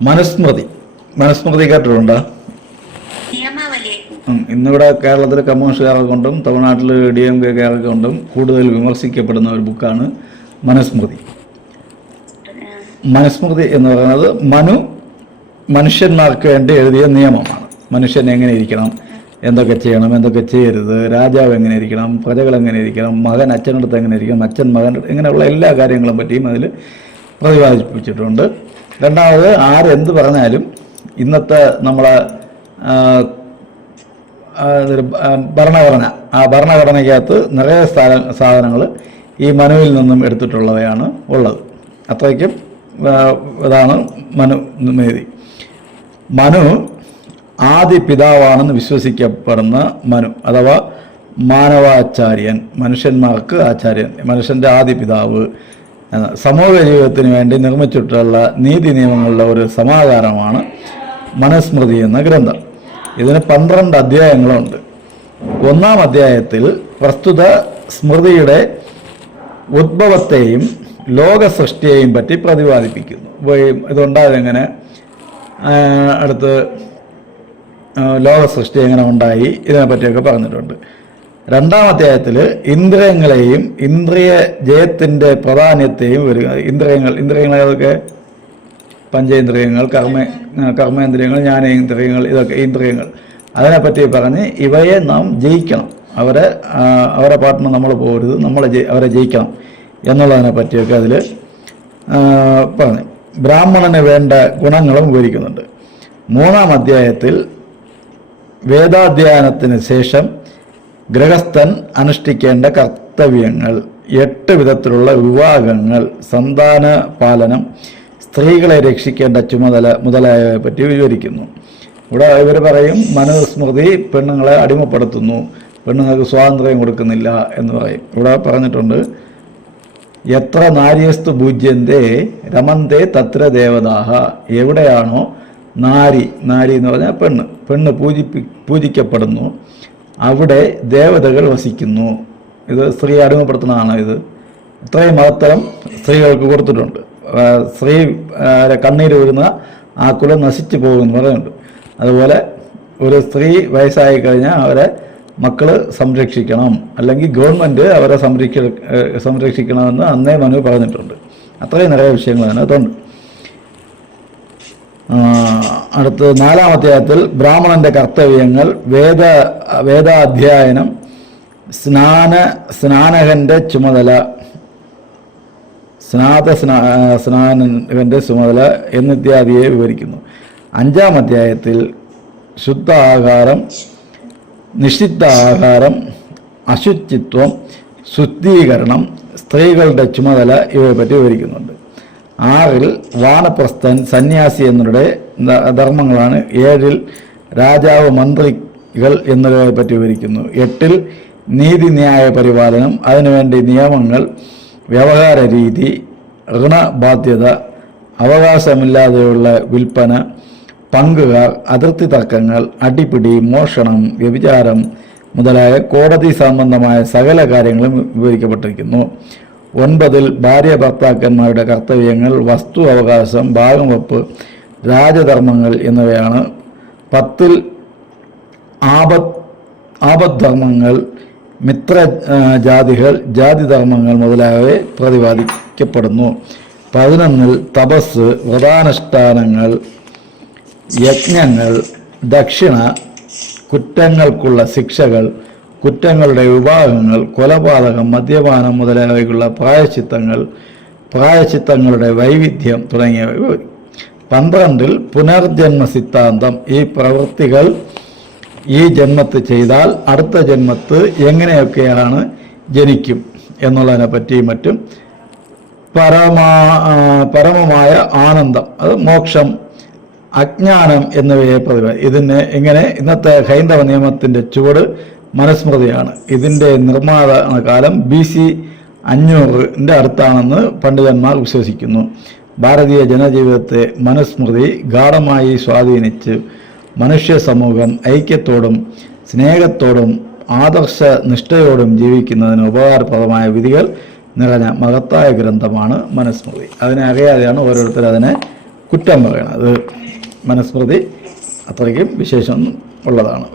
മനുസ്മൃതി കേട്ടിട്ടുണ്ടോ? ഇന്നിവിടെ കേരളത്തിൽ കമ്മ്യൂണിസ്റ്റുകാരെ കൊണ്ടും തമിഴ്നാട്ടിൽ DMK കൊണ്ടും കൂടുതൽ വിമർശിക്കപ്പെടുന്ന ഒരു ബുക്കാണ് മനുസ്മൃതി. മനുസ്മൃതി എന്ന് പറയുന്നത് മനുഷ്യന്മാർക്ക് വേണ്ടി എഴുതിയ നിയമമാണ്. മനുഷ്യൻ എങ്ങനെ ഇരിക്കണം, എന്തൊക്കെ ചെയ്യണം, എന്തൊക്കെ ചെയ്യരുത്, രാജാവ് എങ്ങനെ ഇരിക്കണം, പ്രജകൾ എങ്ങനെ ഇരിക്കണം, മകൻ അച്ഛനടുത്ത് എങ്ങനെ ഇരിക്കണം, അച്ഛൻ മകൻ, ഇങ്ങനെയുള്ള എല്ലാ കാര്യങ്ങളും പറ്റിയും അതിൽ പ്രതിപാദിപ്പിച്ചിട്ടുണ്ട്. രണ്ടാമത്, ആരെന്ത് പറഞ്ഞാലും ഇന്നത്തെ നമ്മളെ ഭരണഘടനയ്ക്കകത്ത് നിറയെ സാധനങ്ങൾ ഈ മനുവിൽ നിന്നും എടുത്തിട്ടുള്ളവയാണ് ഉള്ളത്. അത്രയ്ക്കും ഇതാണ് മനുസ്മൃതി. മനു ആദി പിതാവാണെന്ന് വിശ്വസിക്കപ്പെടുന്ന മനു അഥവാ മാനവാചാര്യൻ, മനുഷ്യന്മാർക്ക് ആചാര്യൻ, മനുഷ്യൻ്റെ ആദി പിതാവ്, സമൂഹ ജീവിതത്തിന് വേണ്ടി നിർമ്മിച്ചിട്ടുള്ള നീതി നിയമങ്ങളുടെ ഒരു സമാഹാരമാണ് മനുസ്മൃതി എന്ന ഗ്രന്ഥം. ഇതിന് 12 അധ്യായങ്ങളുണ്ട്. 1-ാം അധ്യായത്തിൽ പ്രസ്തുത സ്മൃതിയുടെ ഉദ്ഭവത്തെയും ലോക സൃഷ്ടിയെയും പറ്റി പ്രതിപാദിപ്പിക്കുന്നു. ഇതുണ്ടായതെങ്ങനെ, അടുത്ത് ലോക സൃഷ്ടി എങ്ങനെ ഉണ്ടായി, ഇതിനെപ്പറ്റിയൊക്കെ പറഞ്ഞിട്ടുണ്ട്. 2-ാം അധ്യായത്തിൽ ഇന്ദ്രിയങ്ങളെയും ഇന്ദ്രിയ ജയത്തിൻ്റെ പ്രാധാന്യത്തെയും ഇന്ദ്രിയങ്ങൾ ഏതൊക്കെ? പഞ്ചേന്ദ്രിയങ്ങൾ, കർമ്മേന്ദ്രിയങ്ങൾ, ജ്ഞാനേന്ദ്രിയങ്ങൾ, ഇതൊക്കെ ഇന്ദ്രിയങ്ങൾ. അതിനെപ്പറ്റി പറഞ്ഞ് ഇവയെ നാം ജയിക്കണം, അവരെ പാട്ടിന് നമ്മൾ പോകരുത്, അവരെ ജയിക്കണം എന്നുള്ളതിനെ പറ്റിയൊക്കെ അതിൽ പറഞ്ഞു. ബ്രാഹ്മണന് വേണ്ട ഗുണങ്ങളും വിവരിക്കുന്നുണ്ട്. 3-ാം അധ്യായത്തിൽ വേദാധ്യയനത്തിന് ശേഷം ഗൃഹസ്ഥൻ അനുഷ്ഠിക്കേണ്ട കർത്തവ്യങ്ങൾ, 8 വിധത്തിലുള്ള വിവാഹങ്ങൾ, സന്താന പാലനം, സ്ത്രീകളെ രക്ഷിക്കേണ്ട ചുമതല മുതലായവയെ പറ്റി വിവരിക്കുന്നു. ഇവിടെ ഇവർ പറയും മനുസ്മൃതി പെണ്ണുങ്ങളെ അടിമപ്പെടുത്തുന്നു, പെണ്ണുങ്ങൾക്ക് സ്വാതന്ത്ര്യം കൊടുക്കുന്നില്ല എന്ന് പറയും. ഇവിടെ പറഞ്ഞിട്ടുണ്ട്, എത്ര നാര്യസ്തു പൂജ്യന്തേ രമന്തേ തത്ര ദേവതാഹ. എവിടെയാണോ നാരി എന്ന് പറഞ്ഞാൽ പെണ്ണ് പൂജിക്കപ്പെടുന്നു, അവിടെ ദേവതകൾ വസിക്കുന്നു. ഇത് സ്ത്രീ അടിമപ്പെടുത്തുന്നതാണ്. ഇത് ഇത്രയും മഹത്തരം സ്ത്രീകൾക്ക് കൊടുത്തിട്ടുണ്ട്. സ്ത്രീ കണ്ണീര് വീഴുന്ന ആ കുലം നശിച്ചു പോകുമെന്ന് പറയുന്നുണ്ട്. അതുപോലെ ഒരു സ്ത്രീ വയസ്സായി കഴിഞ്ഞാൽ അവരെ മക്കള് സംരക്ഷിക്കണം, അല്ലെങ്കിൽ ഗവൺമെൻറ് അവരെ സംരക്ഷിക്കണമെന്ന് അന്നേ മനു പറഞ്ഞിട്ടുണ്ട്. അത്രയും നിറയെ വിഷയങ്ങൾ അതിനകത്തുണ്ട്. അടുത്ത് 4-ാം അധ്യായത്തിൽ ബ്രാഹ്മണന്റെ കർത്തവ്യങ്ങൾ, വേദാധ്യയനം, സ്നാനകന്റെ ചുമതല, സ്നാനകന്റെ ചുമതല എന്നിത്യാദിയെ വിവരിക്കുന്നു. 5-ാം അധ്യായത്തിൽ ശുദ്ധ ആഹാരം, നിഷിദ്ധ ആഹാരം, അശുചിത്വം, ശുദ്ധീകരണം, സ്ത്രീകളുടെ ചുമതല ഇവയെ പറ്റി വിവരിക്കുന്നുണ്ട്. 6-ൽ വാനപ്രസ്ഥൻ, സന്യാസി എന്നിവരുടെ ധർമ്മങ്ങളാണ്. 7-ൽ രാജാവ്, മന്ത്രികൾ എന്നിവയെ പറ്റി വിവരിക്കുന്നു. 8-ൽ നീതിന്യായ പരിപാലനം, അതിനുവേണ്ടി നിയമങ്ങൾ, വ്യവഹാര രീതി, ഋണബാധ്യത, അവകാശമില്ലാതെയുള്ള വിൽപ്പന, പങ്കുകാർ, അതിർത്തി തർക്കങ്ങൾ, അടിപിടി, മോഷണം, വ്യഭിചാരം മുതലായ കോടതി സംബന്ധമായ സകല കാര്യങ്ങളും വിവരിക്കപ്പെട്ടിരിക്കുന്നു. 9-ൽ ഭാര്യ ഭർത്താക്കന്മാരുടെ കർത്തവ്യങ്ങൾ, വസ്തു അവകാശം, ഭാഗംവെപ്പ്, രാജധർമ്മങ്ങൾ എന്നിവയാണ്. 10-ൽ ആപദ്ധർമ്മങ്ങൾ, മിത്രജാതികൾ, ജാതിധർമ്മങ്ങൾ മുതലായവ പ്രതിപാദിക്കപ്പെടുന്നു. 11-ൽ തപസ്, വ്രതാനുഷ്ഠാനങ്ങൾ, യജ്ഞങ്ങൾ, ദക്ഷിണ, കുറ്റങ്ങൾക്കുള്ള ശിക്ഷകൾ, കുറ്റങ്ങളുടെ വിഭാഗങ്ങൾ, കൊലപാതകം, മദ്യപാനം മുതലായവയ്ക്കുള്ള പ്രായശ്ചിത്തങ്ങളുടെ വൈവിധ്യം തുടങ്ങിയവ. 12-ൽ പുനർജന്മ സിദ്ധാന്തം, ഈ പ്രവൃത്തികൾ ഈ ജന്മത്ത് ചെയ്താൽ അടുത്ത ജന്മത്ത് എങ്ങനെയൊക്കെയാണ് ജനിക്കും എന്നുള്ളതിനെ പറ്റിയും മറ്റും. പരമമായ ആനന്ദം, അത് മോക്ഷം, അജ്ഞാനം എന്നിവയെ ഇതിനെ ഇങ്ങനെ ഇന്നത്തെ ഹൈന്ദവ നിയമത്തിൻ്റെ ചുവട് മനുസ്മൃതിയാണ്. ഇതിൻ്റെ നിർമ്മാണ കാലം BC 500-ന്റെ അടുത്താണെന്ന് പണ്ഡിതന്മാർ വിശ്വസിക്കുന്നു. ഭാരതീയ ജനജീവിതത്തെ മനുസ്മൃതി ഗാഢമായി സ്വാധീനിച്ച് മനുഷ്യ സമൂഹം ഐക്യത്തോടും സ്നേഹത്തോടും ആദർശ നിഷ്ഠയോടും ജീവിക്കുന്നതിന് ഉപകാരപ്രദമായ വിധികൾ നിറഞ്ഞ മഹത്തായ ഗ്രന്ഥമാണ് മനുസ്മൃതി. അതിനെ അറിയാതെയാണ് ഓരോരുത്തർ അതിനെ കുറ്റം പറയണം. അത് മനുസ്മൃതി അത്രയ്ക്കും വിശേഷം ഉള്ളതാണ്.